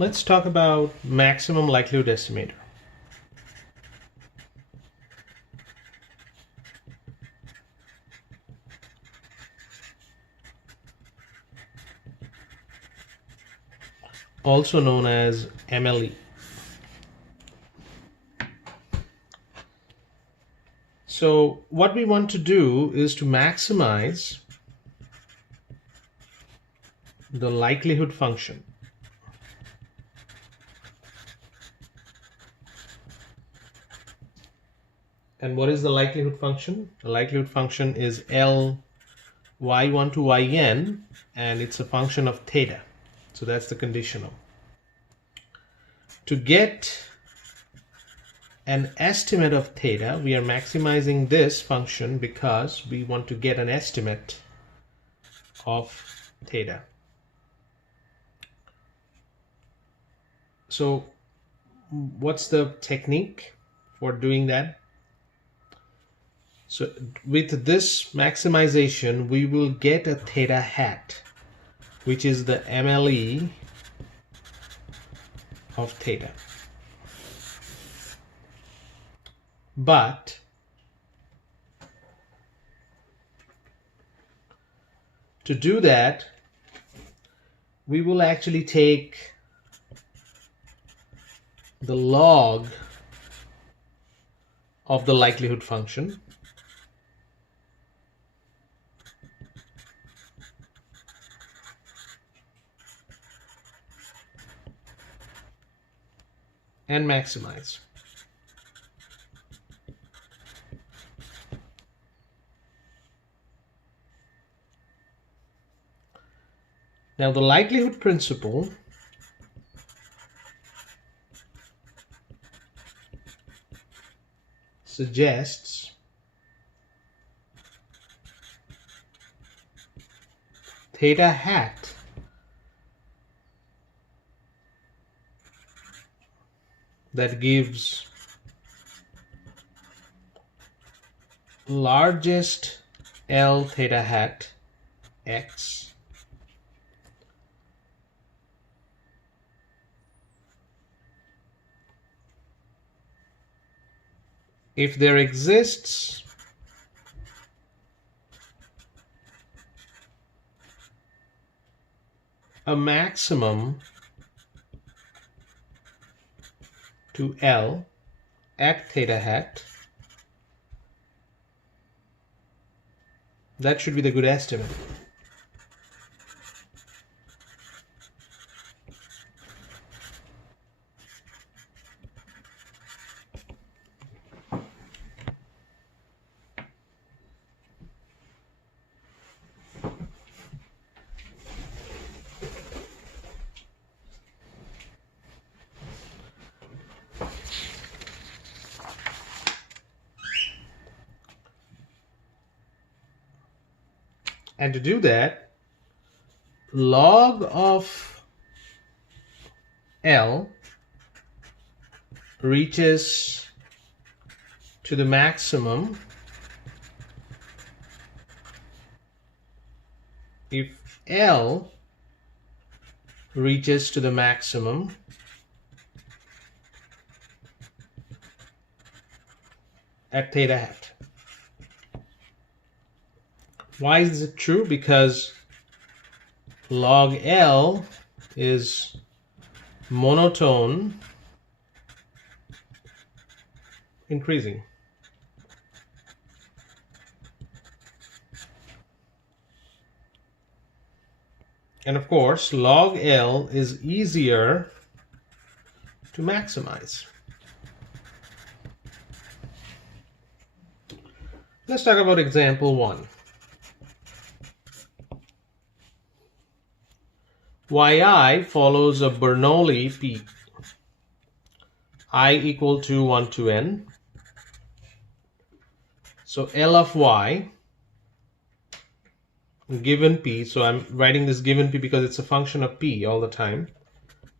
Let's talk about maximum likelihood estimator. Also known as MLE. So what we want to do is to maximize the likelihood function. And what is the likelihood function? The likelihood function is L y1 to yn, and it's a function of theta. So that's the conditional. To get an estimate of theta, we are maximizing this function because we want to get an estimate of theta. So what's the technique for doing that? So with this maximization, we will get a theta hat, which is the MLE of theta. But to do that, we will actually take the log of the likelihood function and maximize. Now the likelihood principle suggests theta hat that gives largest L theta hat x if there exists a maximum to L at theta hat, that should be the good estimate. And to do that, log of L reaches to the maximum if L reaches to the maximum at theta hat. Why is it true? Because log L is monotone increasing. And of course, log L is easier to maximize. Let's talk about example 1. yi follows a Bernoulli P, I equal to 1 to n. So L of y given p, so I'm writing this given p because it's a function of p all the time.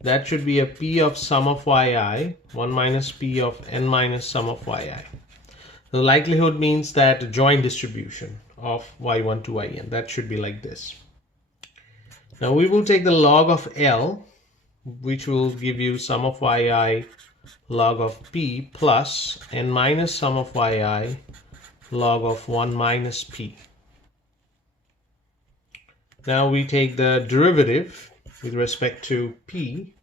That should be a p of sum of yi, 1 minus p of n minus sum of yi. The likelihood means that joint distribution of y1 to yn. That should be like this. Now we will take the log of L which will give you sum of yi log of p plus n minus sum of yi log of 1 minus p. Now we take the derivative with respect to p,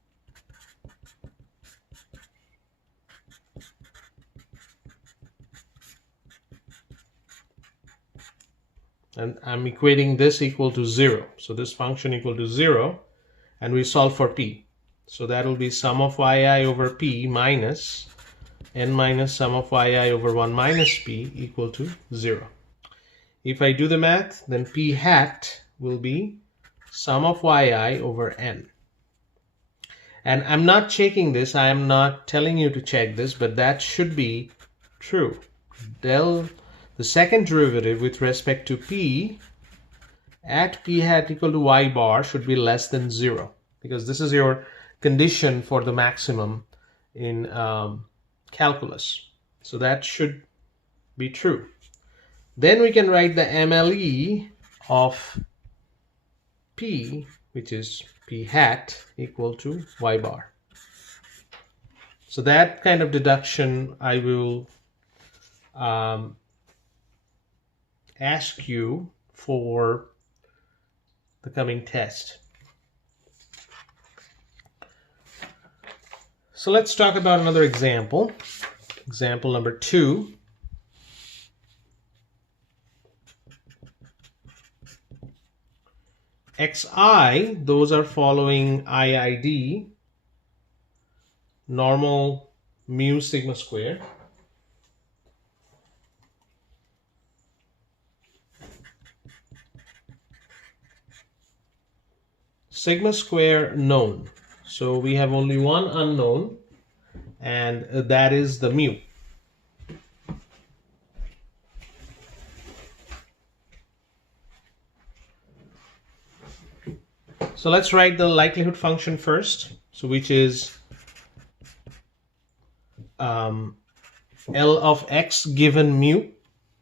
and I'm equating this equal to 0. So this function equal to 0, and we solve for p. So that will be sum of yi over p minus n minus sum of yi over 1 minus p equal to 0. If I do the math, then p hat will be sum of yi over n. And I'm not checking this, I am not telling you to check this, but that should be true. The second derivative with respect to p at p hat equal to y bar should be less than 0, because this is your condition for the maximum in calculus. So that should be true. Then we can write the MLE of p, which is p hat equal to y bar. So that kind of deduction I will ask you for the coming test. So let's talk about another example. Example number 2. Xi, those are following IID, normal mu sigma square. Sigma square known. So we have only one unknown, and that is the mu. So let's write the likelihood function first, so which is L of x given mu,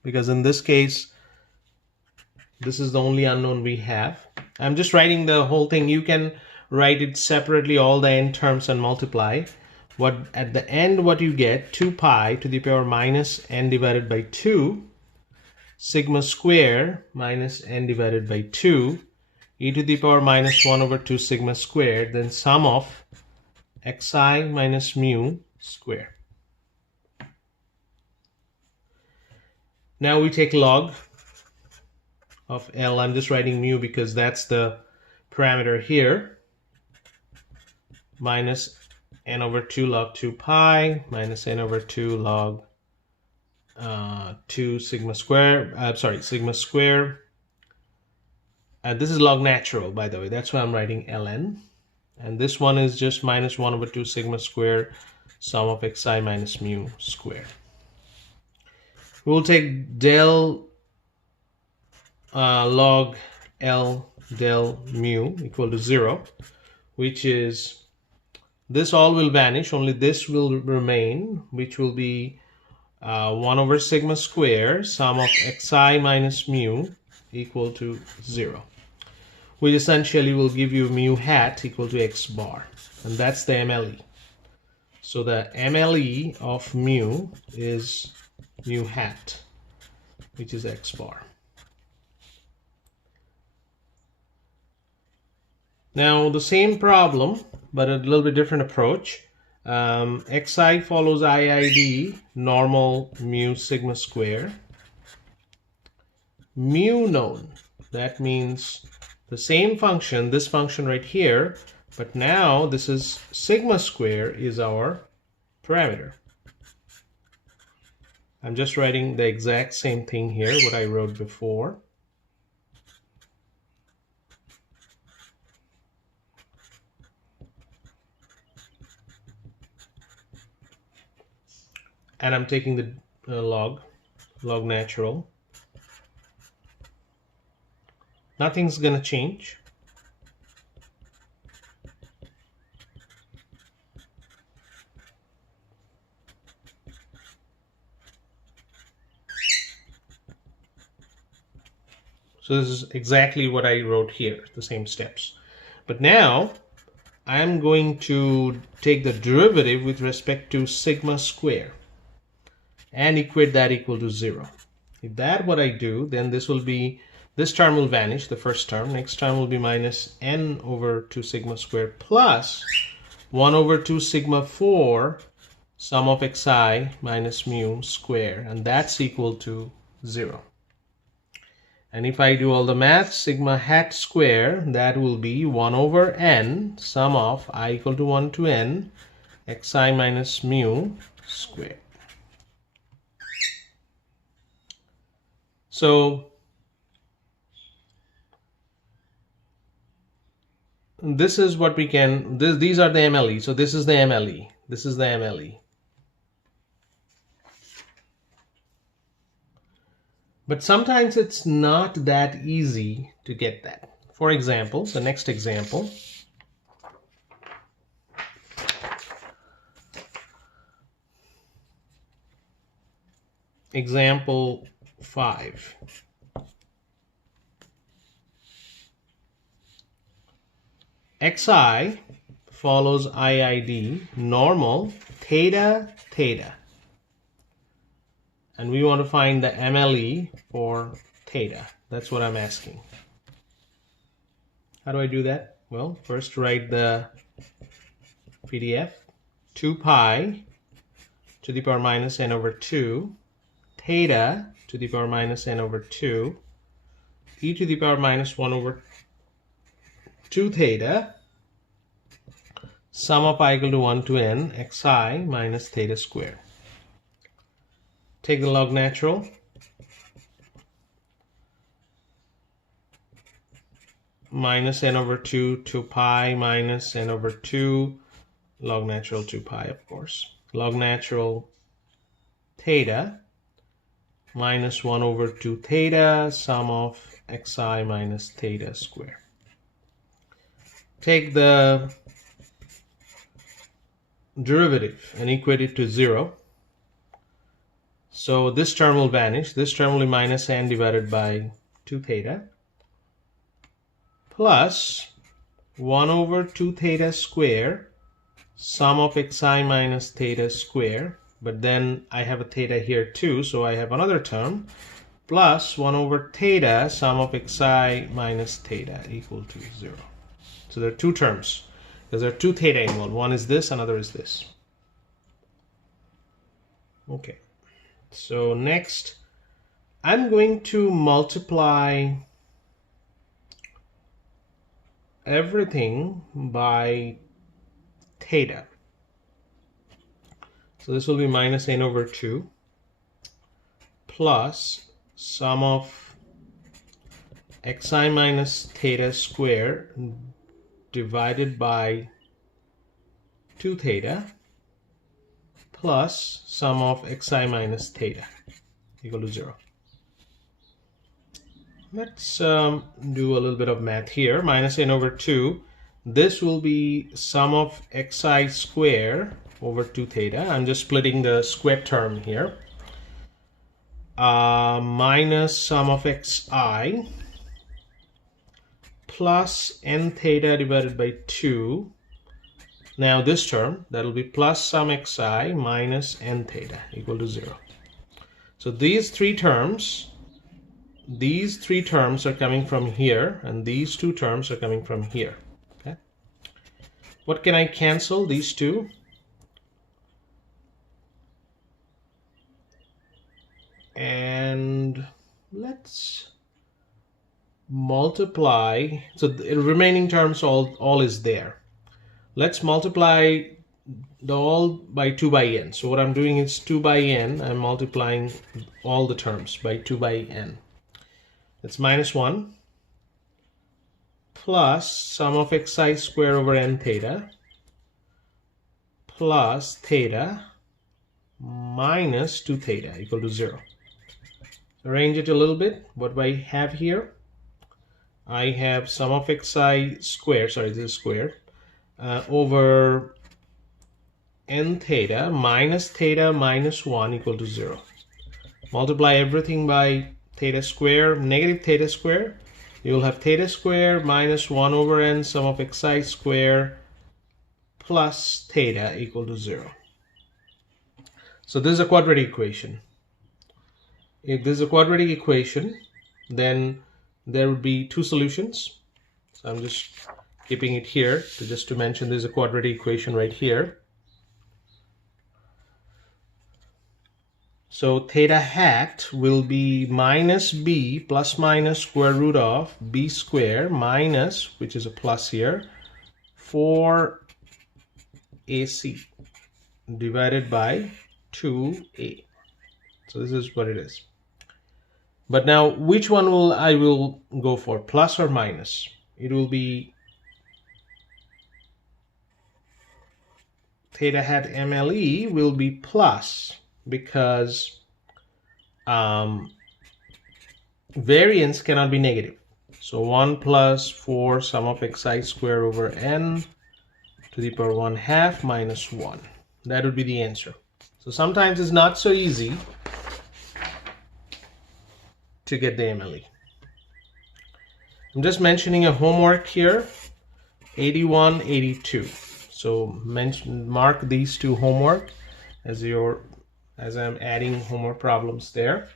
because in this case this is the only unknown we have. I'm just writing the whole thing. You can write it separately, all the n terms, and multiply. What at the end, what you get, 2 pi to the power minus n divided by 2 sigma square minus n divided by 2 e to the power minus 1 over 2 sigma squared, then sum of xi minus mu square. Now we take log of L. I'm just writing mu because that's the parameter here. Minus n over 2 log 2 pi minus n over 2 log 2 sigma square. Sigma square. This is log natural, by the way. That's why I'm writing ln. And this one is just minus 1 over 2 sigma square sum of xi minus mu square. We'll take del log L del mu equal to 0, which is, this all will vanish, only this will remain, which will be 1 over sigma square sum of xi minus mu equal to 0, which essentially will give you mu hat equal to x bar, and that's the MLE. So the MLE of mu is mu hat, which is x bar. Now the same problem, but a little bit different approach. Xi follows IID, normal mu sigma square. Mu known, that means the same function, this function right here, but now this is sigma square is our parameter. I'm just writing the exact same thing here, what I wrote before. And I'm taking the log natural. Nothing's gonna change. So this is exactly what I wrote here, the same steps. But now I am going to take the derivative with respect to sigma square and equate that equal to 0. If that's what I do, then this term will vanish, the first term. Next term will be minus n over 2 sigma squared plus 1 over 2 sigma 4 sum of xi minus mu square, and that's equal to 0. And if I do all the math, sigma hat square, that will be 1 over n sum of I equal to 1 to n xi minus mu square. So this is what we can, these are the MLE. So this is the MLE. This is the MLE. But sometimes it's not that easy to get that. For example, the next example. Example 5. Xi follows IID, normal, theta, theta. And we want to find the MLE for theta. That's what I'm asking. How do I do that? Well, first write the PDF. 2 pi to the power minus n over 2, theta to the power minus n over 2, e to the power minus 1 over 2 theta, sum of I equal to 1 to n xi minus theta squared. Take the log natural. Minus n over 2 pi minus n over 2, log natural 2 pi, of course. Log natural theta minus 1 over 2 theta, sum of xi minus theta squared. Take the derivative and equate it to 0. So this term will vanish. This term will be minus n divided by 2 theta plus 1 over 2 theta square, sum of xi minus theta square. But then I have a theta here too, so I have another term, plus 1 over theta, sum of xi minus theta equal to 0. So there are two terms, because there are 2 theta involved. One is this, another is this. Okay. So next, I'm going to multiply everything by theta. So this will be minus n over 2 plus sum of xi minus theta square divided by 2 theta plus sum of xi minus theta equal to 0. Let's do a little bit of math here. Minus n over 2. This will be sum of xi square over 2 theta. I'm just splitting the square term here. Minus sum of xi plus n theta divided by 2. Now this term, that will be plus sum xi minus n theta equal to 0. So these three terms are coming from here, and these 2 terms are coming from here. Okay. What can I cancel? These 2. And let's multiply. So the remaining terms, all is there. Let's multiply the all by 2 by n. So what I'm doing is 2 by n. I'm multiplying all the terms by 2 by n. That's minus 1 plus sum of xi square over n theta plus theta minus 2 theta equal to 0. Arrange it a little bit. What do I have here? I have sum of xi square, sorry, this is squared, over n theta minus 1 equal to 0. Multiply everything by theta square, negative theta square. You will have theta square minus 1 over n sum of xi square plus theta equal to 0. So this is a quadratic equation. If this is a quadratic equation, then there would be two solutions. So I'm just keeping it here just to mention there's a quadratic equation right here. So theta hat will be minus b plus minus square root of b square minus, which is a plus here, 4ac divided by 2a. So this is what it is. But now which one I will go for, plus or minus? It will be theta hat MLE will be plus, because variance cannot be negative. So 1 plus 4 sum of xi square over n to the power 1/2 minus 1. That would be the answer. So sometimes it's not so easy to get the MLE. I'm just mentioning a homework here, 81, 82. So mark these two homework as I'm adding homework problems there.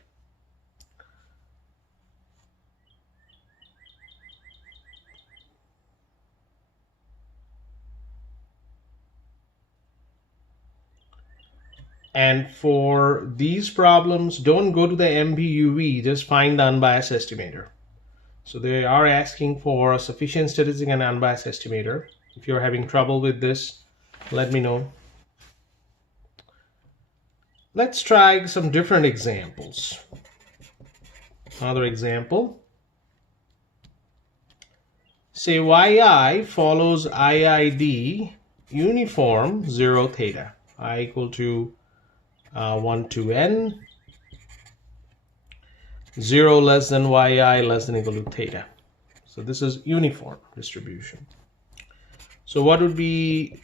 And for these problems, don't go to the MPUV, just find the unbiased estimator. So they are asking for a sufficient statistic and unbiased estimator. If you're having trouble with this, let me know. Let's try some different examples. Another example. Say yi follows IID uniform 0 theta. I equal to 1 to n, 0 less than yi less than equal to theta. So this is uniform distribution. So what would be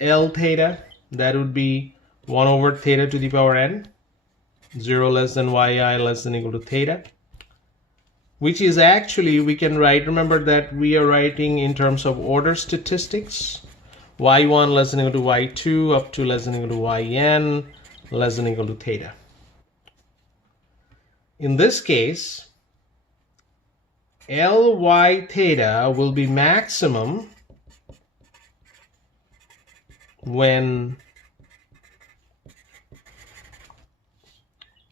L theta? That would be 1 over theta to the power n, 0 less than yi less than equal to theta, which is actually, we can write, remember that we are writing in terms of order statistics, y1 less than equal to y2 up to less than equal to yn less than equal to theta. In this case, Ly theta will be maximum when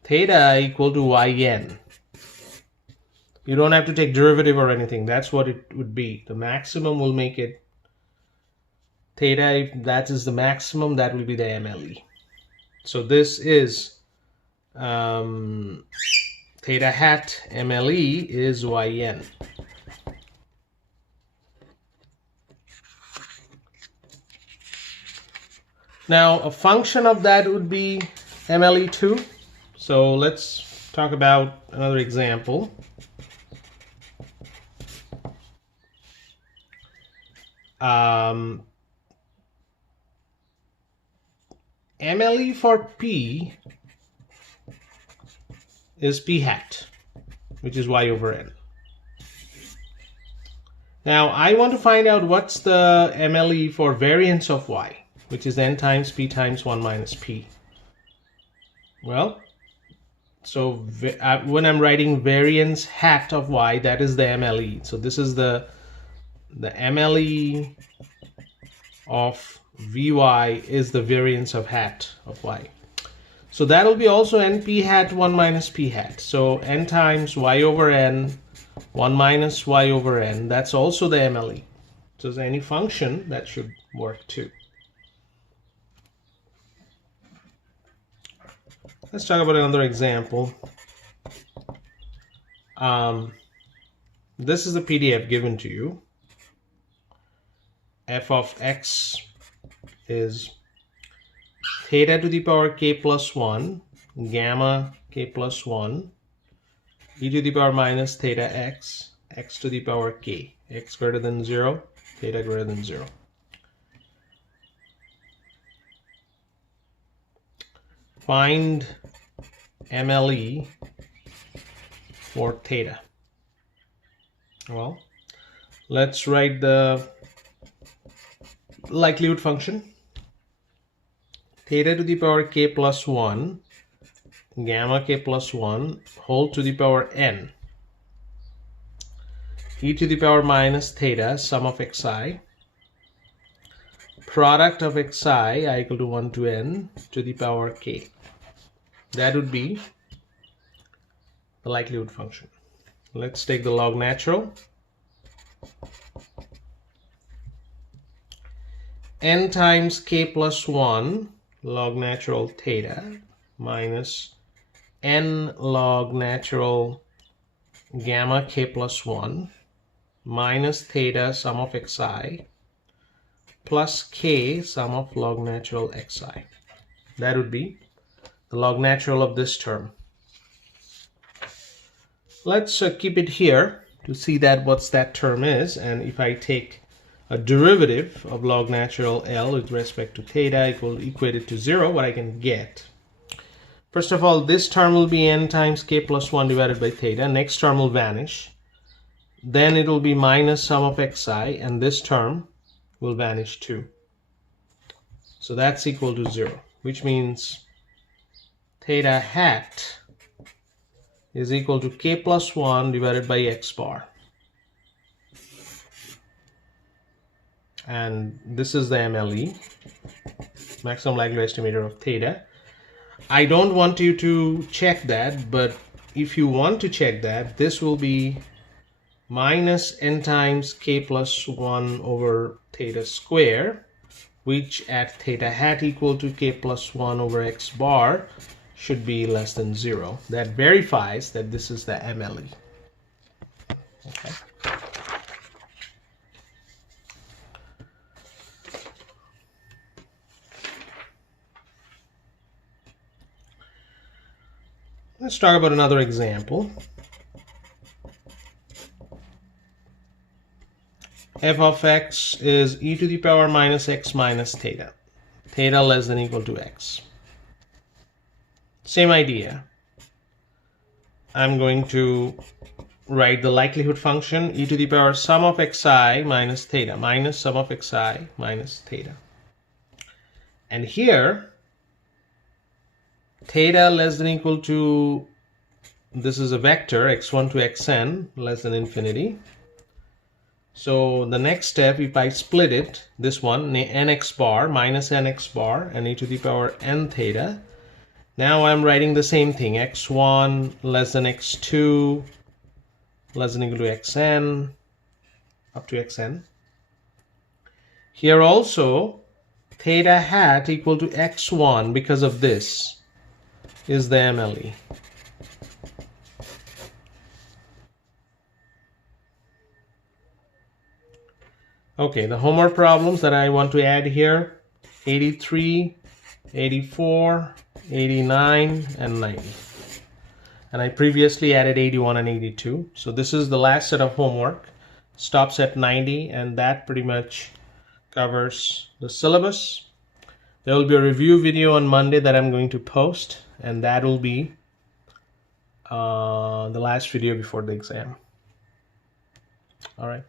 theta equal to yn. You don't have to take derivative or anything. That's what it would be. The maximum will make it theta. If that is the maximum, that will be the MLE. So this is theta hat MLE is yn. Now a function of that would be MLE2. So let's talk about another example. MLE for P is P hat, which is y over n. Now I want to find out what's the MLE for variance of y, which is n times P times 1 minus P. Well, so when I'm writing variance hat of y, that is the MLE. So this is the MLE of Vy is the variance of hat of y. So that will be also np hat 1 minus p hat. So n times y over n 1 minus y over n, that's also the MLE. So is any function that should work too. Let's talk about another example. This is the PDF given to you. F of x is theta to the power k plus 1, gamma k plus 1, e to the power minus theta x, x to the power k, x greater than 0, theta greater than 0. Find MLE for theta. Well, let's write the likelihood function. theta to the power k plus 1 gamma k plus 1 whole to the power n e to the power minus theta sum of xi product of xi I equal to 1 to n to the power k. That would be the likelihood function. Let's take the log natural. N times k plus 1 log natural theta minus n log natural gamma k plus 1 minus theta sum of xi plus k sum of log natural xi. That would be the log natural of this term. Let's keep it here to see that what's that term is, and if I take a derivative of log natural L with respect to theta equated to 0, what I can get. First of all, this term will be n times k plus 1 divided by theta. Next term will vanish. Then it will be minus sum of xi, and this term will vanish too. So that's equal to 0, which means theta hat is equal to k plus 1 divided by x bar. And this is the MLE, maximum likelihood estimator of theta. I don't want you to check that, but if you want to check that, this will be minus n times k plus 1 over theta square, which at theta hat equal to k plus 1 over x bar should be less than 0. That verifies that this is the MLE. Okay. Let's talk about another example. F of x is e to the power minus x minus theta. Theta less than or equal to x. Same idea. I'm going to write the likelihood function e to the power sum of xi minus theta minus sum of xi minus theta. And here theta less than or equal to, this is a vector x1 to xn less than infinity. So the next step, if I split it, this one, nx bar minus nx bar and e to the power n theta. Now I'm writing the same thing, x1 less than x2 less than or equal to xn up to xn. Here also theta hat equal to x1 because of this is the MLE. Okay, the homework problems that I want to add here, 83, 84, 89, and 90. And I previously added 81 and 82. So this is the last set of homework. Stops at 90, and that pretty much covers the syllabus. There will be a review video on Monday that I'm going to post, and that will be the last video before the exam. All right.